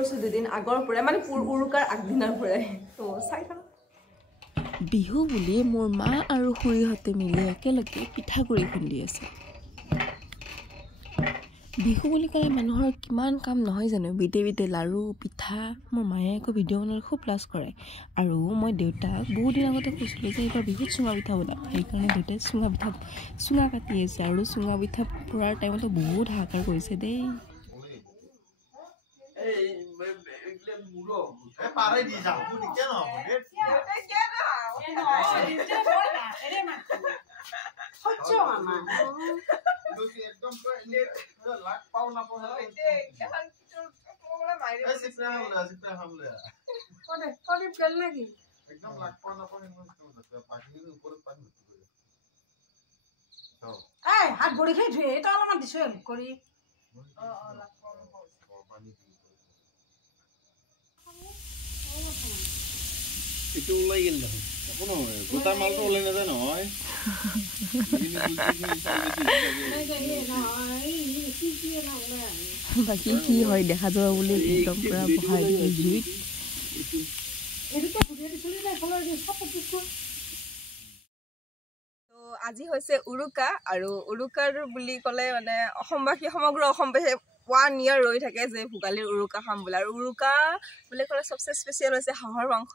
কৰিছো দুদিন আগৰ পৰা মানে উৰুকাৰ আগদিনাৰ পৰাই তো চাই থাকক বিহু বুলি মোৰ মা আৰু খুৰীহঁতে মিলি একেলগে পিঠাগুড়ি খুন্দি আছে বিহু বুলি ক'লে মানুহৰ কিমান কাম নহয় জানো বিধে বিধে লাৰু পিঠা মোৰ মায়ে আকৌ ভিডিঅ' বনালে খুব লাজ কৰে আৰু মই দেউতাক বহুত দিন আগতে কৈছিলোঁ যে এইবাৰ বিহুত চুঙা পিঠা বনাম সেইকাৰণে দেউতাই চুঙা কাটি আছে আৰু চুঙা পিঠা পোৰাৰ টাইমতো বহুত হাহাকাৰ কৰিছে দেই হাত ভৰি খাই ধুয়ে এটা অলপমান দিছো হেল্প কৰি itu ulai gel dah apa no gotar mal to ulai naja noy বাকি কি হয় দেখা যাব বুলি একদম পুৰা বহাই দিছে জুইত তো আজি হৈছে উৰুকা আৰু উৰুকাৰ বুলি ক'লে মানে অসমবাসী সমগ্ৰ অসমবাসী 1 year ৰৈ থাকে যে ভোগালীৰ উৰুকা খাম বুলি আৰু উৰুকা বুলি ক'লে সবচে স্পেচিয়েল হৈছে হাঁহৰ মাংস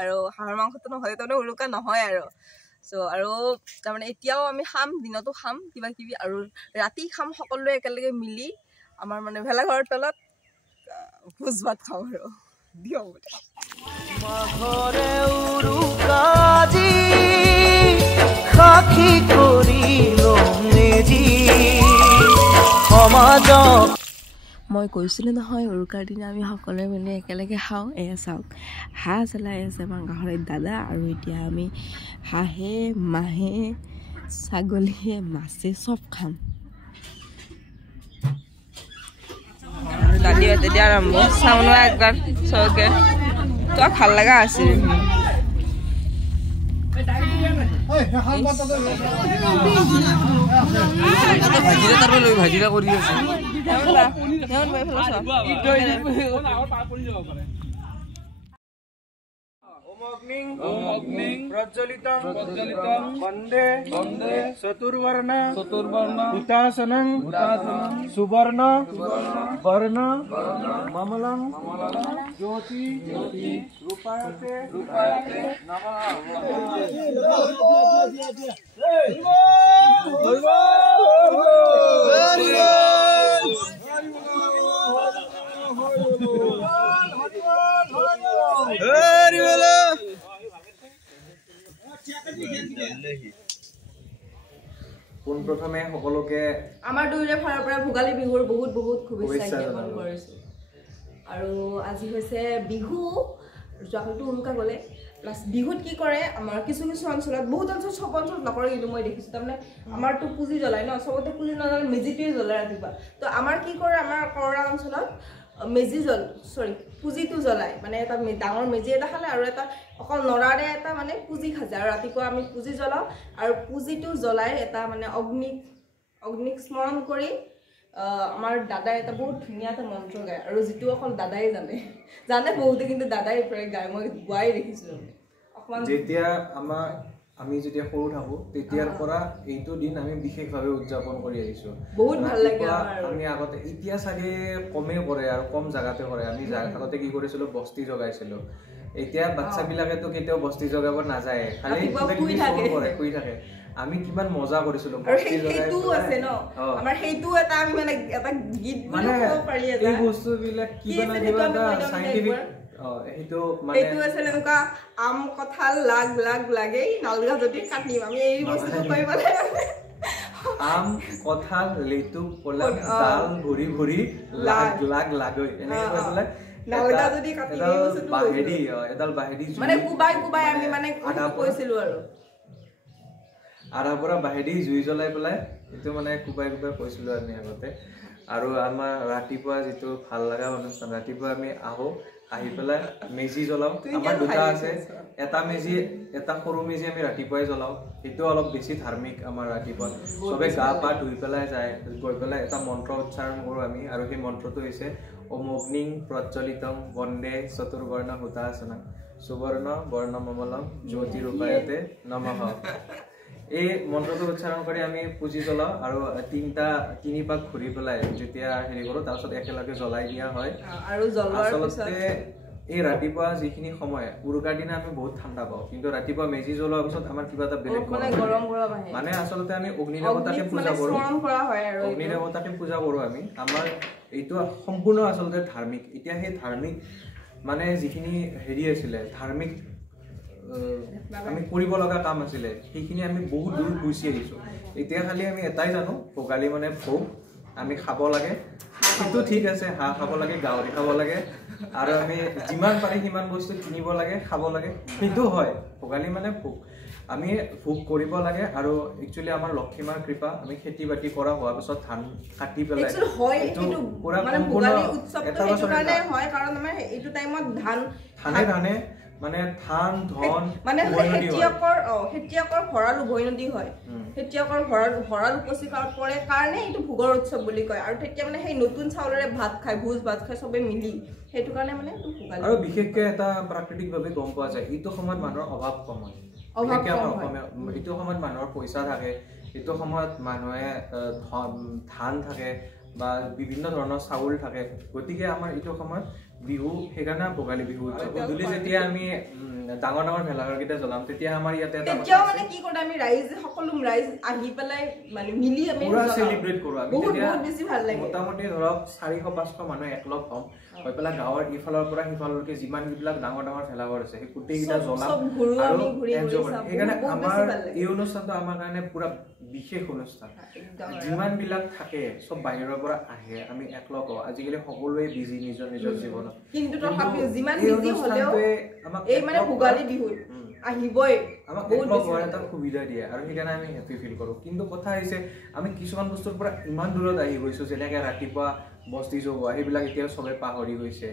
আৰু হাঁহৰ মাংসটো নহয় তো উৰুকা নহয় আৰু সো আৰু তাৰমানে এতিয়াও আমি খাম দিনতো খাম কিবা কিবি আৰু ৰাতি খাম সকলোৱে একেলগে মিলি আমাৰ মানে ভেলাঘৰৰ তলত ভোজ ভাত খাম আৰু দিও মাঘৰে উৰুকাজি সাক্ষী কৰিল মেজি সমাজ মই কৈছিলোঁ নহয় উৰুকাৰ দিনা আমি সকলোৱে মিলি একেলগে খাওঁ এয়া চাওক হাঁহ জ্বলাই আছে আমাৰ গাহৰিৰ দাদা আৰু এতিয়া আমি হাঁহে মাহে ছাগলীয়ে মাছে চব খাম দাদিও তেতিয়া আৰম্ভ চাওঁ ন একবাৰ চবকে তো ভাল লগা আছিল ভাজিৰা কৰি আছে प्रज्वलितं वन्दे चतुर्वर्ण हुतासनं सुवर्ण वर्ण ममलं ज्योति रूपायते नमः কোন প্ৰথমে সকলোকে আমাৰ দুইৰে ফালৰ পৰা ভোগালী বিহুৰ বহুত বহুত শুভেচ্ছা জ্ঞাপন কৰিছো আৰু আজি হৈছে বিহু যোৱাকালিতো উৰুকা গ'লে প্লাছ বিহুত কি কৰে আমাৰ কিছু কিছু অঞ্চলত বহুত অঞ্চল সব অঞ্চলত নকৰে কিন্তু মই দেখিছোঁ তাৰমানে আমাৰতো পুঁজি জ্বলাই ন চবতে পুঁজি নজ্বলাই মেজিটোৱে জ্বলাই ৰাতিপুৱা তো আমাৰ কি কৰে আমাৰ কৰোণা অঞ্চলত মেজি পুঁজিটো জ্বলাই মানে এটা ডাঙৰ মেজি এটা খালে আৰু এটা অকল নৰাৰে এটা মানে পুঁজি খাজে আৰু ৰাতিপুৱা আমি পুঁজি জ্বলাওঁ আৰু পুঁজিটো জ্বলাই এটা মানে অগ্নিক স্মৰণ কৰি আমাৰ দাদাই এটা বহুত ধুনীয়া এটা মন্ত্ৰ গায় আৰু যিটো অকল দাদাই জানে বহুতে কিন্তু দাদাই প্ৰায় গায় মই গোৱাই দেখিছোঁ অকমান যেতিয়া আমি যেতিয়া সৰু থাকো তেতিয়াৰ পৰা এইটো দিন আমি বিশেষভাৱে উদযাপন কৰি আহিছো বহুত ভাল লাগে আমি আগতে এতিয়া চাগে কমে কৰে আৰু কম জাগাতে কৰে আমি আগতে কি কৰিছিলো বস্তি জগাইছিলো এতিয়া বাচ্চাবিলাকেতো কেতিয়াও বস্তি জগাব নাযায় খালি শুই থাকে আমি কিমান মজা কৰিছিলো বস্তি জগাই সেইটো আছে ন আমাৰ সেইটো এটা আমি মানে এটা গীত মানে পাৰি এই বস্তুবিলাক কিবা না কিবা এটা সাইন্টিফিক এইটো মানে এইটো আছে এনেকুৱা আম কঁঠাল লাগ লাগেই নালগা যদি কাটিম আমি এই বস্তুটো কৈ পেলাই আম কঁঠাল লেটু পলাম ডাল ভৰি ভৰি লাগৈ এনেকৈ কৈ পেলাই নালগা যদি কাটি এই বস্তুটো এডাল বাহেদি মানে কুবাই আমি মানে কৈছিলো আৰু আধাৰ পৰা বাহেদি জুই জ্বলাই পেলাই এইটো মানে কুবাই কৈছিলো আমি আগতে আৰু আমাৰ ৰাতিপুৱা যিটো ভাল লগা অনুষ্ঠান ৰাতিপুৱা আমি আহি পেলাই মেজি জ্বলাও আমাৰ দুটা আছে এটা সৰু মেজি আমি ৰাতিপুৱাই জ্বলাও সেইটো অলপ বেছি ধাৰ্মিক আমাৰ ৰাতিপুৱা চবে গা পা ধুই পেলাই যায় গৈ পেলাই এটা মন্ত্ৰ উচ্চাৰণ কৰোঁ আমি আৰু সেই মন্ত্ৰটো হৈছে ওম অগ্নিং প্ৰজ্বলিতং বন্দে চতুৰ্বৰ্ণ হুতাসনং সুবৰ্ণ বৰ্ণমমলম জ্যোতিৰূপায়তে নমঃ এই মন্ত্ৰটো উচ্চাৰণ কৰি আমি পুজি জ্বলাওঁ আৰু তিনি পাক ঘূৰি পেলাই যেতিয়া হেৰি কৰোঁ তাৰপিছত একেলগে জ্বলাই দিয়া হয় আৰু জ্বলোৱাৰ আচলতে এই ৰাতিপুৱা যিখিনি সময় উৰুকাৰ দিনা আমি বহুত ঠাণ্ডা পাওঁ কিন্তু ৰাতিপুৱা মেজি জ্বলোৱাৰ পিছত আমাৰ কিবা এটা বেলেগ গৰম গৰম আহে মানে আচলতে আমি অগ্নি দেৱতাকে পূজা কৰোঁ অগ্নি দেৱতাকে পূজা কৰোঁ আমি আমাৰ এইটো সম্পূৰ্ণ আচলতে ধাৰ্মিক এতিয়া সেই ধাৰ্মিক মানে যিখিনি হেৰি আছিলে ধাৰ্মিক আমি কৰিব লগা কাম আছিলে সেইখিনি আমি বহুত দূৰ গুচি আহিছোঁ এতিয়া খালি আমি এটাই জানো ভোগালী মানে ভোগ আমি খাব লাগে সেইটো ঠিক আছে হাঁহ খাব লাগে গাহৰি খাব লাগে আৰু আমি যিমান পাৰি সিমান বস্তু কিনিব লাগে খাব লাগে সেইটো হয় ভোগালী মানে ভোগ আমি ভোগ কৰিব লাগে আৰু একচুৱেলি আমাৰ লক্ষ্মীমাৰ কৃপা আমি খেতি বাতি কৰা হোৱাৰ পিছত ধান কাটি পেলাই পুৰা ধানে মানে ধান ধন মানে খেতিয়কৰ ভঁৰাল উভৈনদী হয় খেতিয়কৰ ভঁৰাল উপচি পৰে কাৰণে এইটো ভোগৰ উৎসৱ বুলি কয় আৰু তেতিয়া মানে সেই নতুন চাউলেৰে ভাত খায় ভোজ ভাত খায় চবে মিলি সেইটো কাৰণে মানে এইটো ভোগালী আৰু বিশেষকৈ এটা প্ৰাকৃতিকভাৱে গম পোৱা যায় এইটো সময়ত মানুহৰ অভাৱ কম হয় এইটো সময়ত মানুহৰ পইচা থাকে এইটো সময়ত মানুহে ধান থাকে বা বিভিন্ন ধৰণৰ চাউল থাকে গতিকে আমাৰ এইটো সময়ত বিহু সেইকাৰণে ভোগালী বিহু উৎসৱ গধূলি যেতিয়া আমি ডাঙৰ ডাঙৰ ভেলাঘৰকেইটা জ্বলাম তেতিয়া আমাৰ ইয়াতে তেতিয়াও মানে কি কৰোঁ আমি সকলো ৰাইজ আহি পেলাই মানে মিলি আমি পুৰা চেলিব্ৰেট কৰোঁ আমি বহুত বেছি ভাল লাগে মোটামুটি ধৰক 400-500 মানুহ একলগ হম হৈ পেলাই গাঁৱৰ ইফালৰ পৰা সিফাললৈকে যিমান যিবিলাক ডাঙৰ ডাঙৰ ভেলাঘৰ আছে সেই গোটেইকেইটা জ্বলাম আৰু এনজয় কৰিম সেইকাৰণে আমাৰ এই অনুষ্ঠানটো আমাৰ কাৰণে পুৰা বিশেষ অনুষ্ঠান যিমান বিলাক থাকে সব বাহিৰৰ পৰা আহে আমি একলগ হওঁ আজিকালি সকলোৱে বিজি নিজৰ নিজৰ জীৱনত কিন্তু তথাপিও যিমান বিজি হ'লেও এই মানে ভোগালী বিহুত আহিবই আমাক একলগ হোৱাৰ এটা সুবিধা দিয়ে আৰু সেইকাৰণে আমি হেপি ফিল কৰোঁ কিন্তু কথা হৈছে আমি কিছুমান বস্তুৰ পৰা ইমান দূৰত আহি গৈছোঁ যেনেকৈ ৰাতিপুৱা বস্তি জগোৱা সেইবিলাক এতিয়া চবে পাহৰি গৈছে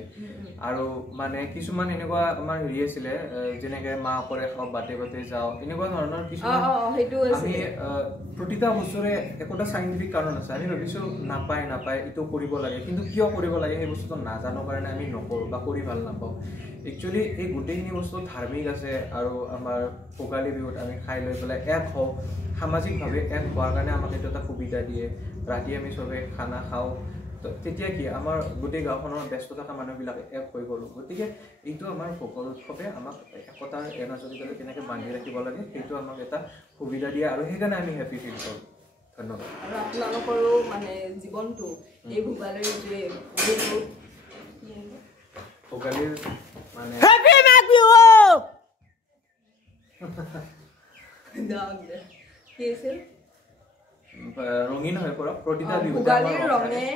আৰু মানে কিছুমান এনেকুৱা আমাৰ হেৰি আছিলে যেনেকৈ মাহ কৰে খাওঁ বাটে বাটে যাওঁ এনেকুৱা ধৰণৰ কিছুমান আমি প্ৰতিটা বস্তুৰে একোটা চাইণ্টিফিক কাৰণ আছে আমি ভাবিছোঁ নাপায় এইটো কৰিব লাগে কিন্তু কিয় কৰিব লাগে সেই বস্তুটো নাজানো কাৰণে আমি নকৰোঁ বা কৰি ভাল নাপাওঁ একচুৱেলি এই গোটেইখিনি বস্তু ধাৰ্মিক আছে আৰু আমাৰ ভোগালী বিহুত আমি খাই লৈ পেলাই এক হওঁ সামাজিকভাৱে এক হোৱাৰ কাৰণে আমাক এইটো এটা সুবিধা দিয়ে ৰাতি আমি চবে খানা খাওঁ তেতিয়া কি আমাৰ গোটেই গাঁওখনৰ ব্যস্ত থকা মানুহবিলাকে এক হৈ গ'লোঁ গতিকে এইটো আমাৰ ভোগৰ উৎসৱে আমাক একতাৰ এনাজৰিকালৈ কেনেকৈ বান্ধি ৰাখিব লাগে সেইটো আমাক এটা সুবিধা দিয়ে আৰু সেইকাৰণে আমি হেপি ফিল কৰোঁ ধন্যবাদ আৰু আপোনালোকৰো মানে জীৱনটো এই ভোগালীৰ যে ভোগালীৰ মানে ৰঙীন হৈ পৰা প্ৰতিটা বিহু ভোগালীৰ ৰঙে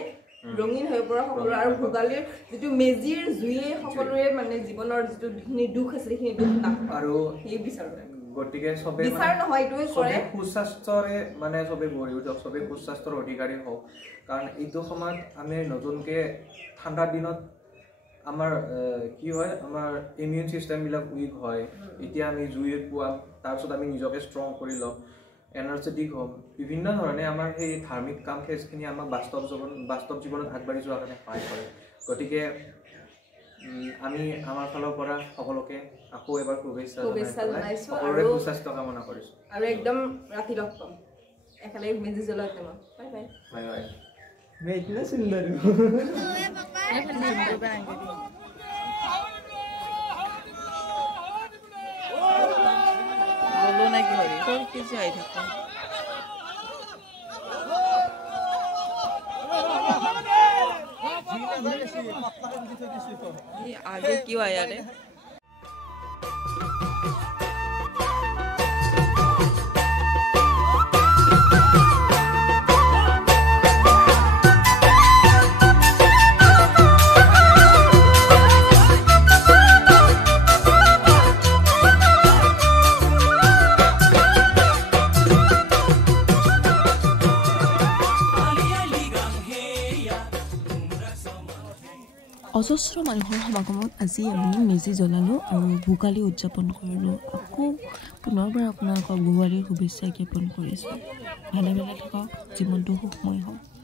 ৰঙীন হৈ পৰা সকলো আৰু ভোগালীৰ যিটো মেজিৰ জুয়ে সকলোৰে মানে জীৱনৰ যিটো দুখ আছে সেইখিনি দুখ নাপায় আৰু সেই বিচাৰোঁ গতিকে চবে সুস্বাস্থ্যৰে মানে চবে গঢ়ি উঠক চবে সুস্বাস্থ্যৰ অধিকাৰী হওক কাৰণ এইটো সময়ত আমি নতুনকৈ ঠাণ্ডাৰ দিনত আমাৰ কি হয় আমাৰ ইমিউন চিষ্টেমবিলাক উইক হয় এতিয়া আমি জুই পুৱাম তাৰপিছত আমি নিজকে ষ্ট্ৰং কৰি ল'ম এনাৰ্জেটিক হ'ম বিভিন্ন ধৰণে আমাৰ সেই ধাৰ্মিক কাম সেইখিনি আমাক বাস্তৱ জীৱনত আগবাঢ়ি যোৱাৰ কাৰণে সহায় কৰে গতিকে আমি আমাৰ ফালৰ পৰা সকলোকে আকৌ এবাৰ শুভেচ্ছা জনাইছোঁ সকলোৰে সুস্বাস্থ্য কামনা কৰিছোঁ আৰু একদম ৰাতি লগ পাম একেলগে মেজি জ্বলাই বাই বাই বাই বাই मैं इतना सुंदर हूँ बोलो ना कि हरी कौन किसी आई था ये आगे क्यों आया रे অজস্ৰ মানুহৰ সমাগমত আজি আমি মেজি জ্বলালোঁ আৰু ভোগালী উদযাপন কৰিলোঁ আকৌ পুনৰবাৰ আপোনালোকক ভোগালীৰ শুভেচ্ছা জ্ঞাপন কৰিছোঁ ভালে ভালে থাকক জীৱনটো সুখময় হওক